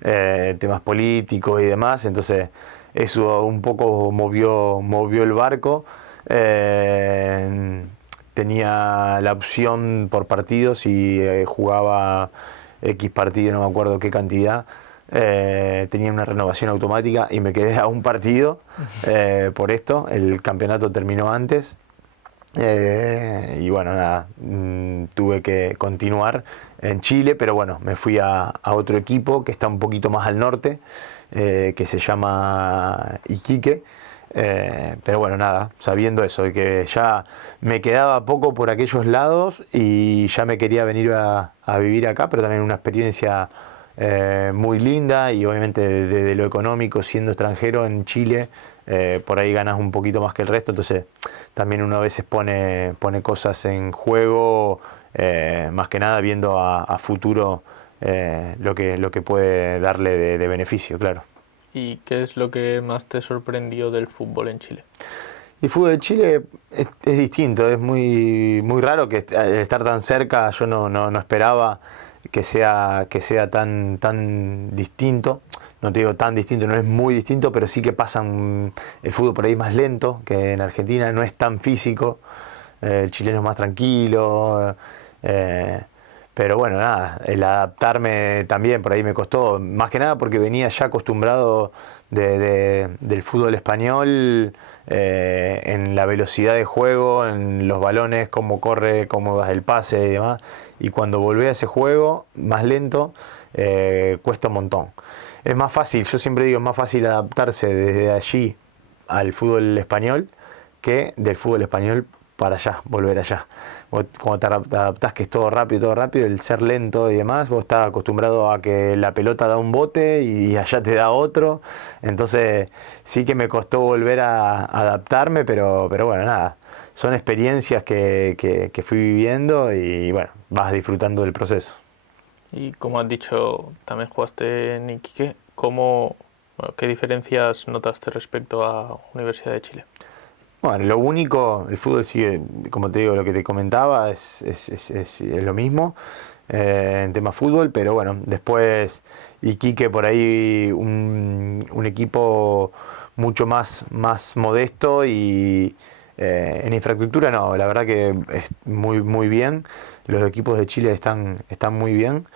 temas políticos y demás, entonces eso un poco movió el barco. Tenía la opción por partidos y jugaba X partido, no me acuerdo qué cantidad. Tenía una renovación automática y me quedé a un partido por esto. El campeonato terminó antes. Y bueno, nada, tuve que continuar en Chile, pero bueno, me fui a otro equipo que está un poquito más al norte, que se llama Iquique. Pero bueno, nada, sabiendo eso, de que ya me quedaba poco por aquellos lados y ya me quería venir a vivir acá, pero también una experiencia muy linda y obviamente desde lo económico, siendo extranjero en Chile, por ahí ganas un poquito más que el resto, entonces también uno a veces pone cosas en juego, más que nada viendo a futuro lo que puede darle de beneficio, claro. ¿Y qué es lo que más te sorprendió del fútbol en Chile? El fútbol de Chile es distinto, es muy raro que al estar tan cerca yo no esperaba que sea tan distinto. No te digo tan distinto, no es muy distinto, pero sí que pasan el fútbol por ahí más lento, que en Argentina no es tan físico, el chileno es más tranquilo, Pero bueno, nada, el adaptarme también por ahí me costó, más que nada porque venía ya acostumbrado del fútbol español, en la velocidad de juego, en los balones, cómo corre, cómo das el pase y demás. Y cuando volví a ese juego más lento, cuesta un montón. Es más fácil, yo siempre digo, es más fácil adaptarse desde allí al fútbol español que del fútbol español para allá, volver allá. Vos, cuando te adaptás que es todo rápido, el ser lento y demás, vos estás acostumbrado a que la pelota da un bote y allá te da otro. Entonces sí que me costó volver a adaptarme, pero bueno, nada. Son experiencias que fui viviendo y bueno, vas disfrutando del proceso. Y como has dicho, también jugaste en Iquique. Bueno, ¿qué diferencias notaste respecto a Universidad de Chile? Bueno, lo único, el fútbol sigue, como te digo, lo que te comentaba, es lo mismo en tema fútbol, pero bueno, después Iquique por ahí un equipo mucho más modesto y en infraestructura no, la verdad que es muy bien, los equipos de Chile están muy bien.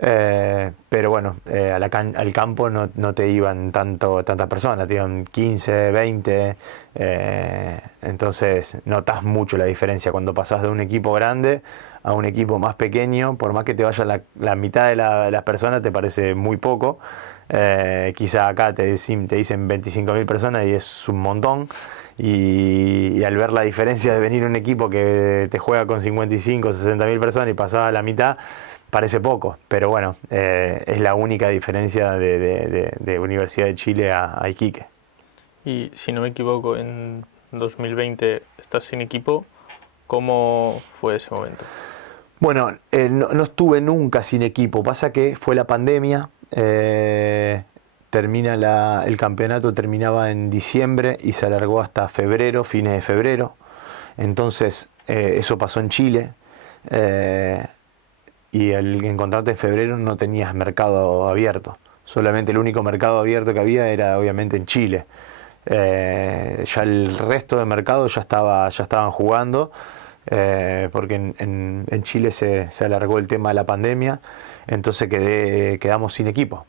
Pero bueno, al campo no te iban tantas personas, te iban 15, 20. Entonces notas mucho la diferencia cuando pasás de un equipo grande a un equipo más pequeño. Por más que te vaya la mitad de las personas, te parece muy poco. Quizá acá te dicen 25.000 personas y es un montón. Y al ver la diferencia de venir un equipo que te juega con 55, 60.000 personas y pasar a la mitad, parece poco, pero bueno, es la única diferencia de Universidad de Chile a Iquique. Y si no me equivoco, en 2020 estás sin equipo. ¿Cómo fue ese momento? Bueno, no estuve nunca sin equipo, pasa que fue la pandemia, el campeonato terminaba en diciembre y se alargó hasta febrero, fines de febrero, entonces eso pasó en Chile. eh, y al encontrarte en febrero no tenías mercado abierto. Solamente el único mercado abierto que había era obviamente en Chile. Ya el resto de mercados ya estaban jugando, porque en Chile se alargó el tema de la pandemia, entonces quedamos sin equipo.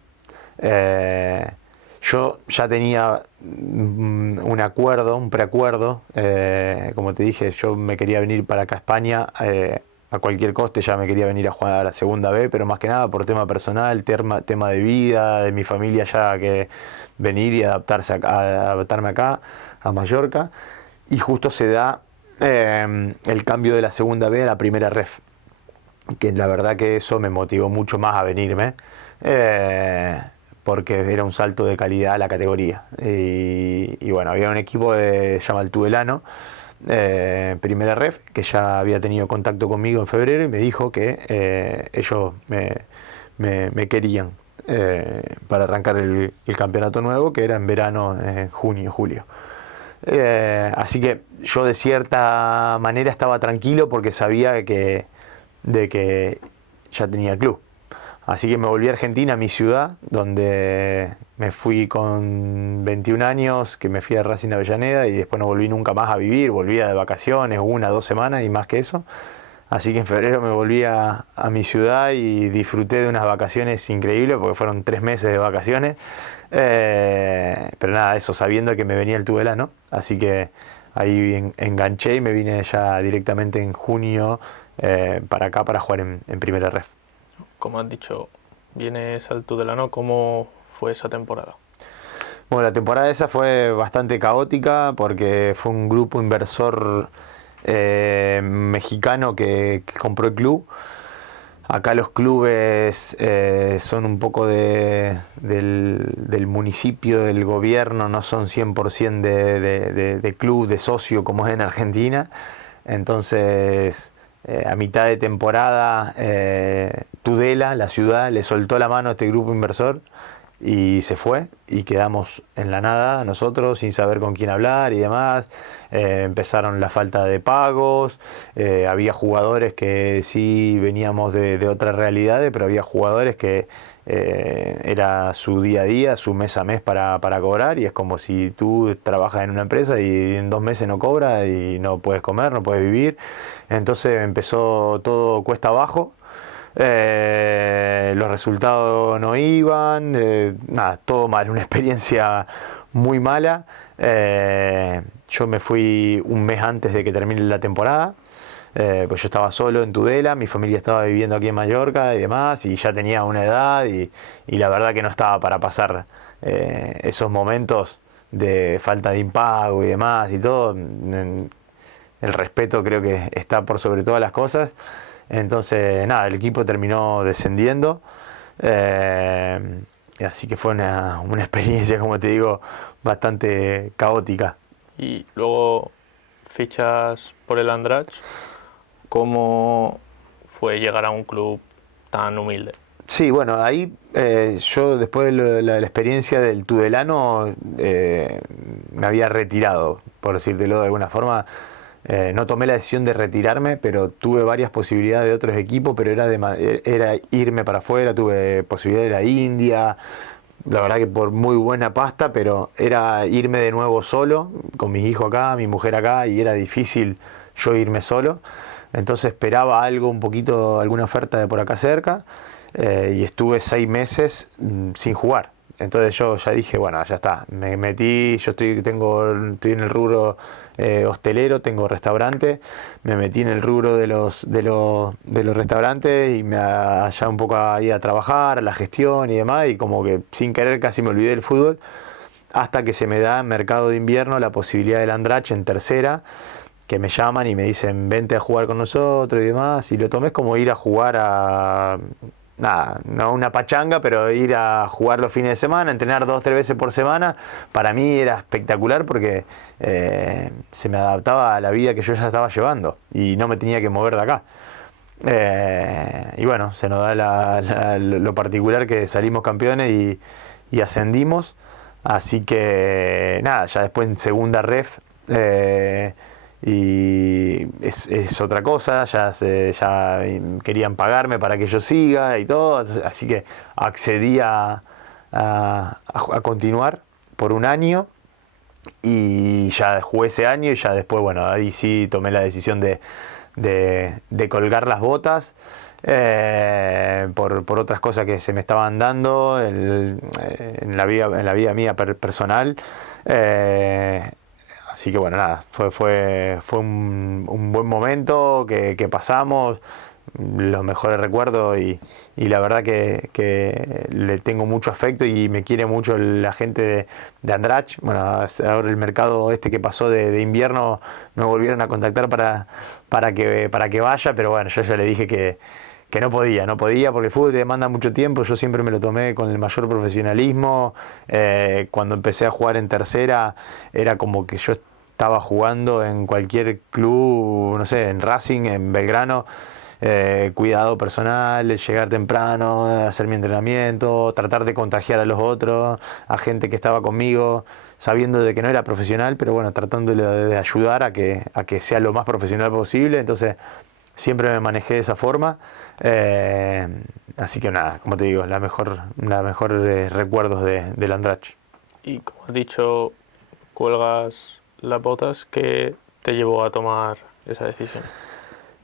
Eh, yo ya tenía un acuerdo, un preacuerdo, como te dije, yo me quería venir para acá a España, a cualquier coste, ya me quería venir a jugar a la segunda B, pero más que nada por tema personal, tema de vida, de mi familia ya que venir y adaptarme acá, a Mallorca, y justo se da el cambio de la segunda B a la primera ref, que la verdad que eso me motivó mucho más a venirme, eh, porque era un salto de calidad a la categoría. Y bueno, había un equipo se llama el Tudelano, primera ref, que ya había tenido contacto conmigo en febrero y me dijo que ellos me querían para arrancar el campeonato nuevo, que era en verano, junio, julio. Así que yo de cierta manera estaba tranquilo porque sabía de que ya tenía el club. Así que me volví a Argentina, a mi ciudad, donde me fui con 21 años, que me fui a Racing de Avellaneda y después no volví nunca más a vivir, volvía de vacaciones, 1 2 semanas y más que eso. Así que en febrero me volví a mi ciudad y disfruté de unas vacaciones increíbles, porque fueron 3 meses de vacaciones. Pero nada, eso sabiendo que me venía el Tudelano. Así que ahí enganché y me vine ya directamente en junio para acá para jugar en primera ref. Como has dicho, vienes al Tudelano. ¿Cómo fue esa temporada? Bueno, la temporada esa fue bastante caótica porque fue un grupo inversor mexicano que compró el club. Acá los clubes son un poco del municipio, del gobierno, no son 100% de club, de socio como es en Argentina. Entonces, a mitad de temporada, Tudela, la ciudad, le soltó la mano a este grupo inversor y se fue y quedamos en la nada nosotros sin saber con quién hablar y demás. Empezaron la falta de pagos, había jugadores que sí veníamos de otras realidades, pero había jugadores que era su día a día, su mes a mes para cobrar, y es como si tú trabajas en una empresa y en 2 meses no cobras y no puedes comer, no puedes vivir. Entonces empezó todo cuesta abajo. Los resultados no iban, nada, todo mal, una experiencia muy mala. Yo me fui un mes antes de que termine la temporada, pues yo estaba solo en Tudela, mi familia estaba viviendo aquí en Mallorca y demás, y ya tenía una edad y la verdad que no estaba para pasar esos momentos de falta de impago y demás y todo. El respeto creo que está por sobre todas las cosas. Entonces, nada, el equipo terminó descendiendo. eh, Así que fue una experiencia, como te digo, bastante caótica. Y luego fichas por el Andratx. ¿Cómo fue llegar a un club tan humilde? Sí, bueno, ahí yo después de la experiencia del Tudelano me había retirado, por decírtelo de alguna forma. No tomé la decisión de retirarme, pero tuve varias posibilidades de otros equipos, pero era irme para afuera, tuve posibilidad de la India, la verdad que por muy buena pasta, pero era irme de nuevo solo, con mis hijos acá, mi mujer acá, y era difícil yo irme solo. Entonces esperaba algo un poquito, alguna oferta de por acá cerca, y estuve 6 meses sin jugar. Entonces yo ya dije, bueno, ya está, me metí, yo estoy en el rubro hostelero, tengo restaurante, me metí en el rubro de los restaurantes y me allá un poco ahí a trabajar, a la gestión y demás, y como que sin querer casi me olvidé del fútbol, hasta que se me da en mercado de invierno la posibilidad del Andratx en tercera, que me llaman y me dicen vente a jugar con nosotros y demás, y lo tomé como ir a jugar a nada, no una pachanga, pero ir a jugar los fines de semana, entrenar 2 o 3 veces por semana, para mí era espectacular porque se me adaptaba a la vida que yo ya estaba llevando y no me tenía que mover de acá. Y bueno, se nos da lo particular que salimos campeones y ascendimos, así que nada, ya después en segunda ref. Y es otra cosa, ya querían pagarme para que yo siga y todo, así que accedí a continuar por un año y ya jugué ese año y ya después, bueno, ahí sí tomé la decisión de colgar las botas. Por otras cosas que se me estaban dando en la vida mía personal. Así que bueno, nada, fue un buen momento que pasamos, los mejores recuerdos y la verdad que le tengo mucho afecto y me quiere mucho la gente de Andratx. Bueno, ahora el mercado que pasó de invierno me volvieron a contactar para que vaya, pero bueno, yo ya le dije que no podía porque el fútbol te demanda mucho tiempo, yo siempre me lo tomé con el mayor profesionalismo. Cuando empecé a jugar en tercera era como que yo estaba jugando en cualquier club, no sé, en Racing, en Belgrano. Cuidado personal, llegar temprano, hacer mi entrenamiento, tratar de contagiar a los otros, a gente que estaba conmigo, sabiendo de que no era profesional, pero bueno, tratando de ayudar a que sea lo más profesional posible. Entonces siempre me manejé de esa forma. Eh, Así que nada, como te digo, la mejor recuerdos del Andratx. Y como has dicho, cuelgas las botas. ¿Qué te llevó a tomar esa decisión?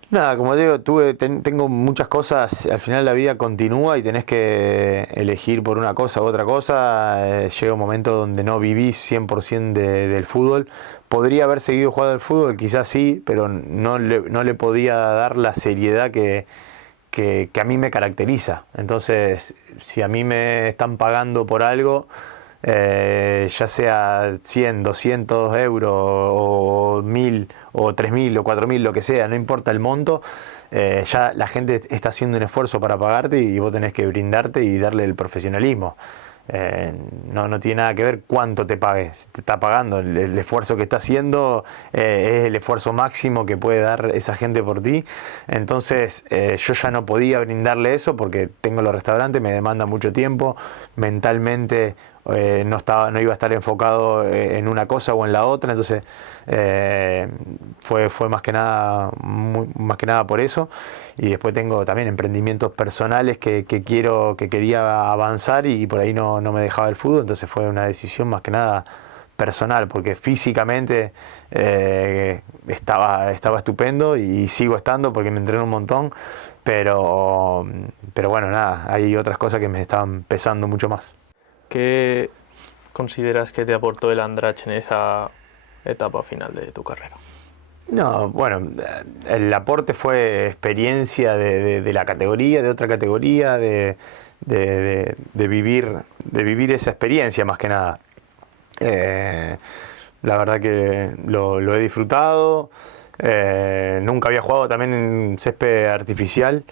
Nada, como te digo, tengo muchas cosas, al final la vida continúa y tenés que elegir por una cosa u otra cosa. Llega un momento donde no vivís 100% del fútbol. Podría haber seguido jugando al fútbol, quizás sí, pero no le podía dar la seriedad que a mí me caracteriza. Entonces, si a mí me están pagando por algo, ya sea 100, 200 euros o 1000 o 3000 o 4000, lo que sea, no importa el monto, ya la gente está haciendo un esfuerzo para pagarte y vos tenés que brindarte y darle el profesionalismo. No tiene nada que ver cuánto te pague, si te está pagando, el esfuerzo que está haciendo es el esfuerzo máximo que puede dar esa gente por ti. Entonces yo ya no podía brindarle eso porque tengo los restaurantes, me demanda mucho tiempo, mentalmente no iba a estar enfocado en una cosa o en la otra. Entonces fue más que nada por eso. Y después tengo también emprendimientos personales que quería avanzar y por ahí no me dejaba el fútbol. Entonces fue una decisión más que nada personal, porque físicamente estaba estupendo y sigo estando porque me entreno un montón, pero bueno, nada, hay otras cosas que me estaban pesando mucho más. ¿Qué consideras que te aportó el Andratx en esa etapa final de tu carrera? No, bueno, el aporte fue experiencia de la categoría, de otra categoría, de vivir esa experiencia más que nada. Eh, la verdad que lo he disfrutado. Nunca había jugado también en césped artificial.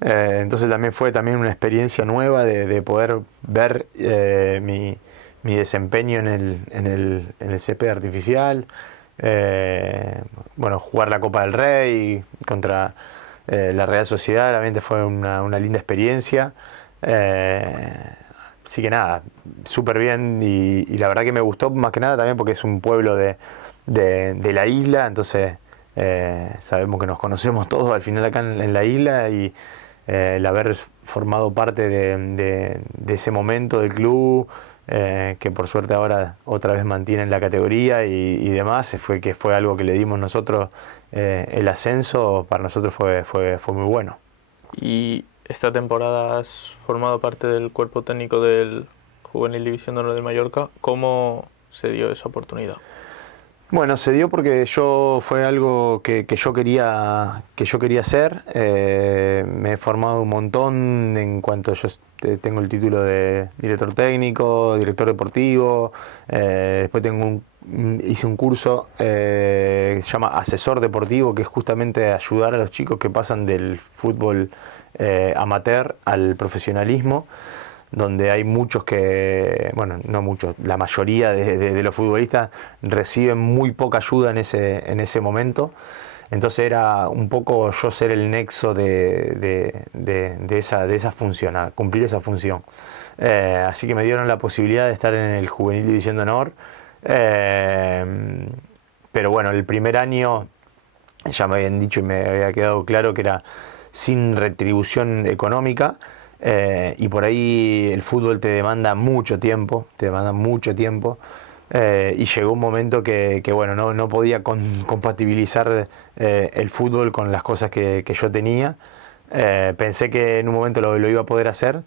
Entonces también fue también una experiencia nueva de poder ver mi desempeño en el césped artificial. Bueno, jugar la Copa del Rey contra la Real Sociedad realmente fue una linda experiencia. Así que nada, súper bien y la verdad que me gustó más que nada también porque es un pueblo de la isla, entonces sabemos que nos conocemos todos al final acá en la isla y el haber formado parte de ese momento del club, que por suerte ahora otra vez mantienen la categoría y demás, fue algo que le dimos nosotros, el ascenso para nosotros fue muy bueno. Y esta temporada has formado parte del cuerpo técnico del Juvenil División de Honor del Mallorca. ¿Cómo se dio esa oportunidad? Bueno, se dio porque fue algo que yo quería hacer. Me he formado un montón en cuanto tengo el título de director técnico, director deportivo. Después hice un curso que se llama asesor deportivo, que es justamente ayudar a los chicos que pasan del fútbol amateur al profesionalismo, donde hay muchos bueno, no muchos, la mayoría de los futbolistas reciben muy poca ayuda en ese momento. Entonces era un poco yo ser el nexo de esa función, a cumplir esa función. Así que me dieron la posibilidad de estar en el Juvenil División de Honor. Pero bueno, el primer año ya me habían dicho y me había quedado claro que era sin retribución económica. Y por ahí el fútbol te demanda mucho tiempo, y llegó un momento que bueno, no podía compatibilizar el fútbol con las cosas que yo tenía. Pensé que en un momento lo iba a poder hacer,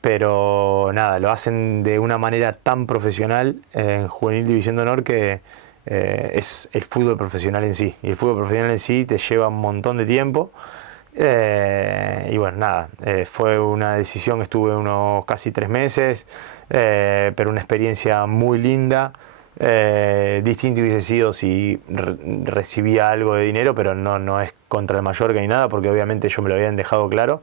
pero nada, lo hacen de una manera tan profesional en Juvenil División de Honor que es el fútbol profesional en sí. Y el fútbol profesional en sí te lleva un montón de tiempo. Y bueno, nada, fue una decisión, estuve unos casi 3 meses, pero una experiencia muy linda. Distinto hubiese sido si recibía algo de dinero, pero no es contra el Mallorca ni nada, porque obviamente yo me lo habían dejado claro.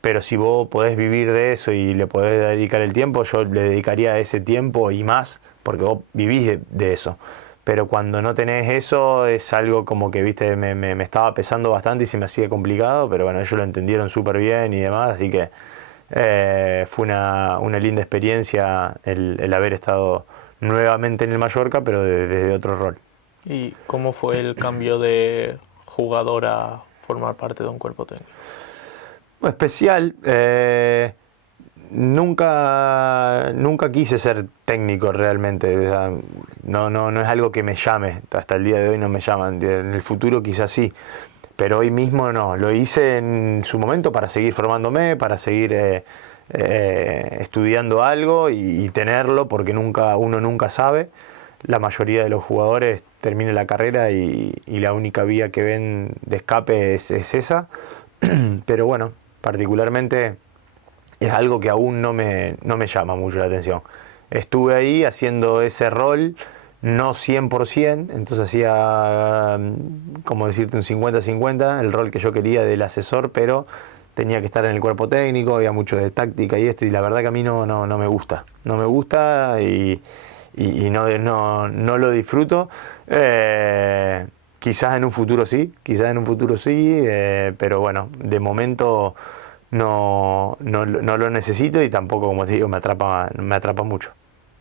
Pero si vos podés vivir de eso y le podés dedicar el tiempo, yo le dedicaría ese tiempo y más, porque vos vivís de eso. Pero cuando no tenés eso es algo como que, viste, me estaba pesando bastante y se me hacía complicado, pero bueno, ellos lo entendieron súper bien y demás, así que fue una linda experiencia el haber estado nuevamente en el Mallorca, pero desde otro rol. ¿Y cómo fue el cambio de jugador a formar parte de un cuerpo técnico? Especial, nunca quise ser técnico realmente, o sea, no es algo que me llame, hasta el día de hoy no me llaman, en el futuro quizás sí, pero hoy mismo no, lo hice en su momento para seguir formándome, para seguir estudiando algo y tenerlo, porque uno nunca sabe. La mayoría de los jugadores terminan la carrera y la única vía que ven de escape es esa. Pero bueno, particularmente es algo que aún no me llama mucho la atención. Estuve ahí haciendo ese rol, no 100%, entonces hacía, como decirte, un 50-50, el rol que yo quería del asesor, pero tenía que estar en el cuerpo técnico, había mucho de táctica y esto, y la verdad que a mí no me gusta. No me gusta y no lo disfruto. Quizás en un futuro sí, pero bueno, de momento no lo necesito y tampoco, como te digo, me atrapa mucho.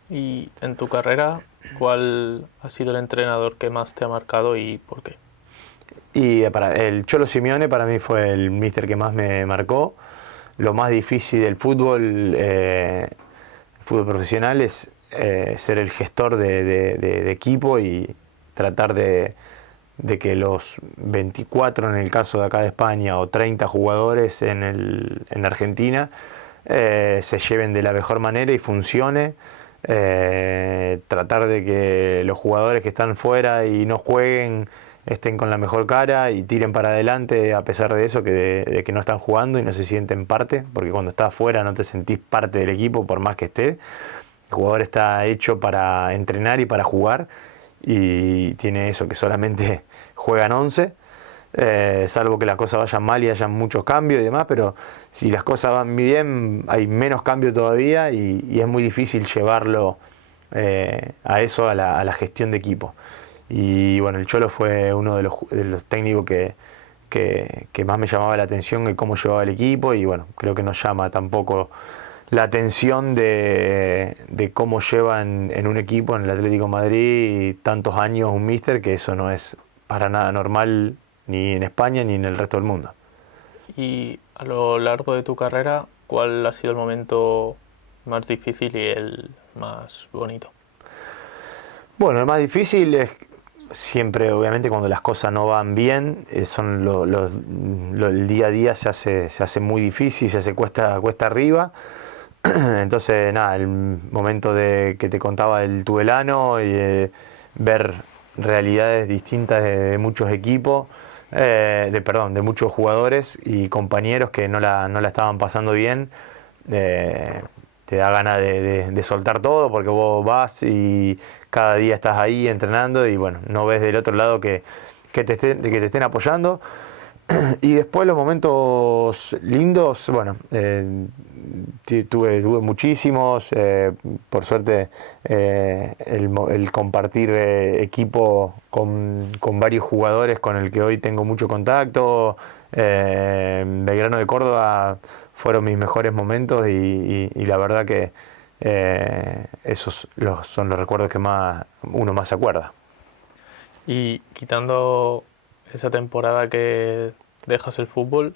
Y en tu carrera, ¿cuál ha sido el entrenador que más te ha marcado y por qué? Y el Cholo Simeone para mí fue el míster que más me marcó. Lo más difícil del fútbol profesional es ser el gestor de equipo y tratar de que los 24 en el caso de acá de España o 30 jugadores en Argentina se lleven de la mejor manera y funcione. Tratar de que los jugadores que están fuera y no jueguen estén con la mejor cara y tiren para adelante a pesar de eso, de que no están jugando y no se sienten parte, porque cuando estás afuera no te sentís parte del equipo por más que estés. El jugador está hecho para entrenar y para jugar y tiene eso, que solamente juegan 11, salvo que las cosas vayan mal y hayan muchos cambios y demás, pero si las cosas van bien hay menos cambio todavía y es muy difícil llevarlo a eso, a la gestión de equipo. Y bueno, el Cholo fue uno de los técnicos que más me llamaba la atención de cómo llevaba el equipo y bueno, creo que nos llama tampoco la atención de cómo llevan en un equipo, en el Atlético de Madrid, tantos años un míster, que eso no es para nada normal ni en España ni en el resto del mundo. Y a lo largo de tu carrera, ¿cuál ha sido el momento más difícil y el más bonito? Bueno, el más difícil es siempre, obviamente, cuando las cosas no van bien, el día a día se hace muy difícil, se hace cuesta arriba. Entonces, nada, el momento de que te contaba del Tudelano y ver realidades distintas de muchos equipos, de muchos jugadores y compañeros que no la estaban pasando bien, te da ganas de soltar todo porque vos vas y cada día estás ahí entrenando y bueno, no ves del otro lado que te estén apoyando. Y después los momentos lindos, bueno, tuve muchísimos, por suerte el compartir equipo con varios jugadores con el que hoy tengo mucho contacto, Belgrano de Córdoba fueron mis mejores momentos y la verdad que esos son los recuerdos que uno más se acuerda. Y quitando esa temporada que dejas el fútbol,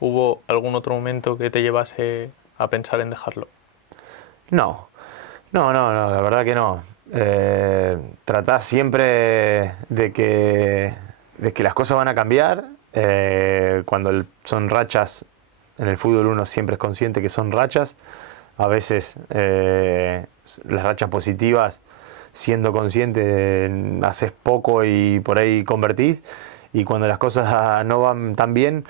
¿hubo algún otro momento que te llevase a pensar en dejarlo? No, la verdad que no. Tratás siempre de que las cosas van a cambiar. Cuando son rachas, en el fútbol uno siempre es consciente que son rachas. A veces las rachas positivas, siendo consciente, haces poco y por ahí convertís. Y cuando las cosas no van tan bien,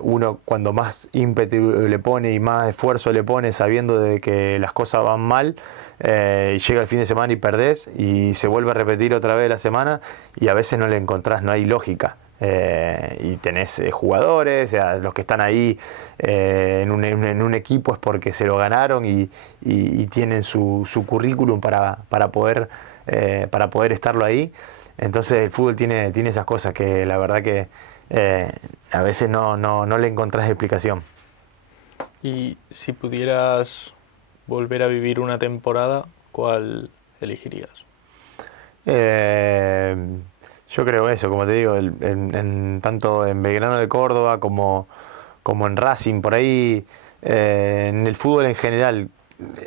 uno cuando más ímpetu le pone y más esfuerzo le pone sabiendo de que las cosas van mal, llega el fin de semana y perdés y se vuelve a repetir otra vez la semana y a veces no le encontrás, no hay lógica. Y tenés jugadores, o sea, los que están ahí en un equipo es porque se lo ganaron y tienen su currículum para poder estarlo ahí. Entonces el fútbol tiene esas cosas que la verdad que a veces no le encontrás explicación. Y si pudieras volver a vivir una temporada, ¿cuál elegirías? Eh, yo creo eso, como te digo, tanto en Belgrano de Córdoba como en Racing, por ahí, en el fútbol en general,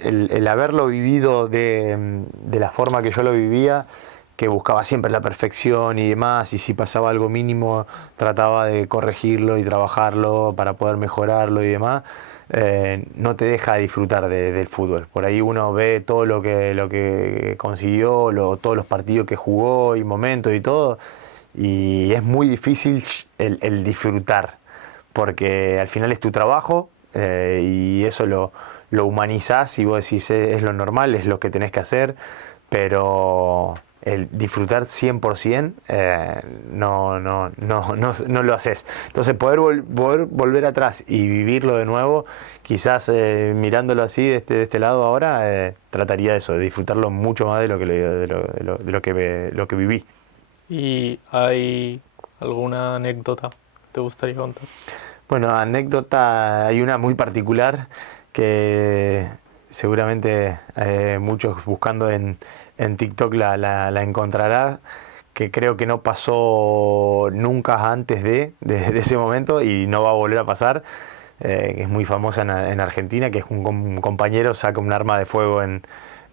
el haberlo vivido de la forma que yo lo vivía, que buscaba siempre la perfección y demás, y si pasaba algo mínimo trataba de corregirlo y trabajarlo para poder mejorarlo y demás, no te deja disfrutar del fútbol. Por ahí uno ve todo lo que consiguió, todos los partidos que jugó y momentos y todo, y es muy difícil el disfrutar, porque al final es tu trabajo y eso lo humanizás y vos decís es lo normal, es lo que tenés que hacer, pero el disfrutar 100% no lo haces. Entonces poder volver atrás y vivirlo de nuevo, quizás mirándolo así de este lado ahora, trataría de eso, de disfrutarlo mucho más de lo que viví. ¿Y hay alguna anécdota que te gustaría contar? Bueno, anécdota, hay una muy particular que seguramente muchos buscando en TikTok la encontrará, que creo que no pasó nunca antes de ese momento y no va a volver a pasar, que es muy famosa en Argentina, que es un compañero saca un arma de fuego en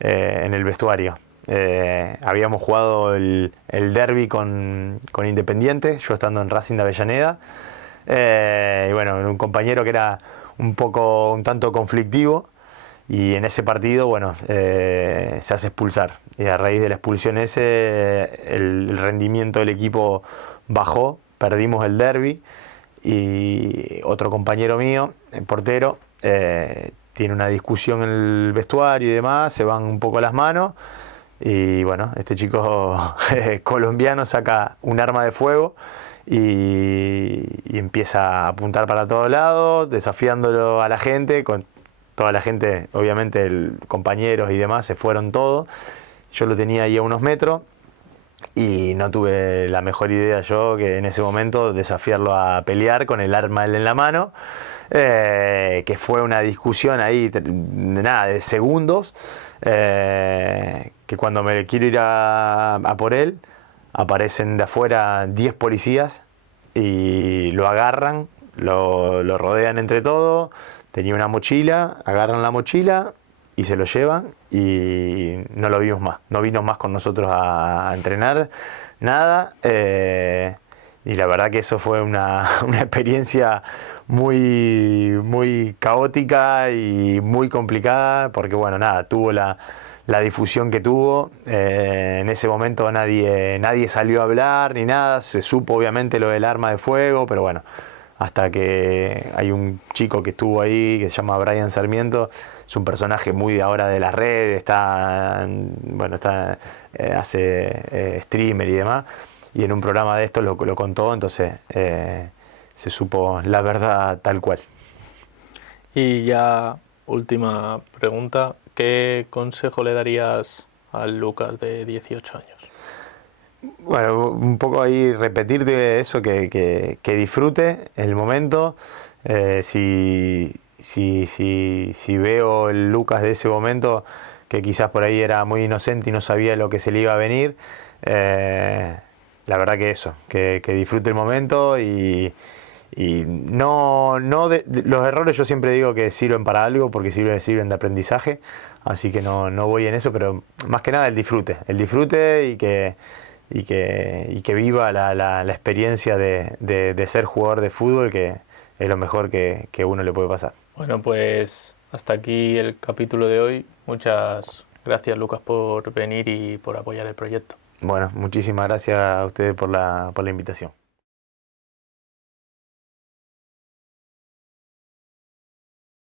el vestuario. Habíamos jugado el derbi con Independiente, yo estando en Racing de Avellaneda. Y bueno, un compañero que era un tanto conflictivo. Y en ese partido, bueno, se hace expulsar. Y a raíz de la expulsión el rendimiento del equipo bajó, perdimos el derbi. Y otro compañero mío, el portero, tiene una discusión en el vestuario y demás, se van un poco las manos. Y bueno, este chico colombiano saca un arma de fuego y empieza a apuntar para todos lados, desafiándolo a la gente. Con toda la gente, obviamente, compañeros y demás, se fueron todos. Yo lo tenía ahí a unos metros y no tuve la mejor idea yo que en ese momento desafiarlo a pelear con el arma en la mano. Que fue una discusión ahí de segundos, que cuando me quiero ir a por él, aparecen de afuera 10 policías y lo agarran, lo rodean entre todos. Tenía una mochila, agarran la mochila y se lo llevan y no lo vimos más. No vino más con nosotros a entrenar, nada. Y la verdad que eso fue una experiencia muy caótica y muy complicada, porque bueno, nada, tuvo la difusión que tuvo. En ese momento nadie salió a hablar ni nada. Se supo obviamente lo del arma de fuego, pero bueno, hasta que hay un chico que estuvo ahí que se llama Brian Sarmiento. Es un personaje muy de ahora de las redes, hace streamer y demás, y en un programa de esto lo contó. Entonces se supo la verdad tal cual. Y ya última pregunta, ¿qué consejo le darías al Lucas de 18 años? Bueno, un poco ahí repetirte eso, que disfrute el momento. Si veo el Lucas de ese momento, que quizás por ahí era muy inocente y no sabía lo que se le iba a venir, la verdad que eso, que disfrute el momento y los errores yo siempre digo que sirven para algo, porque sirven de aprendizaje, así que no voy en eso, pero más que nada el disfrute y que viva la experiencia de ser jugador de fútbol, que es lo mejor que uno le puede pasar. Bueno, pues hasta aquí el capítulo de hoy. Muchas gracias, Lucas, por venir y por apoyar el proyecto. Bueno, muchísimas gracias a ustedes por la invitación.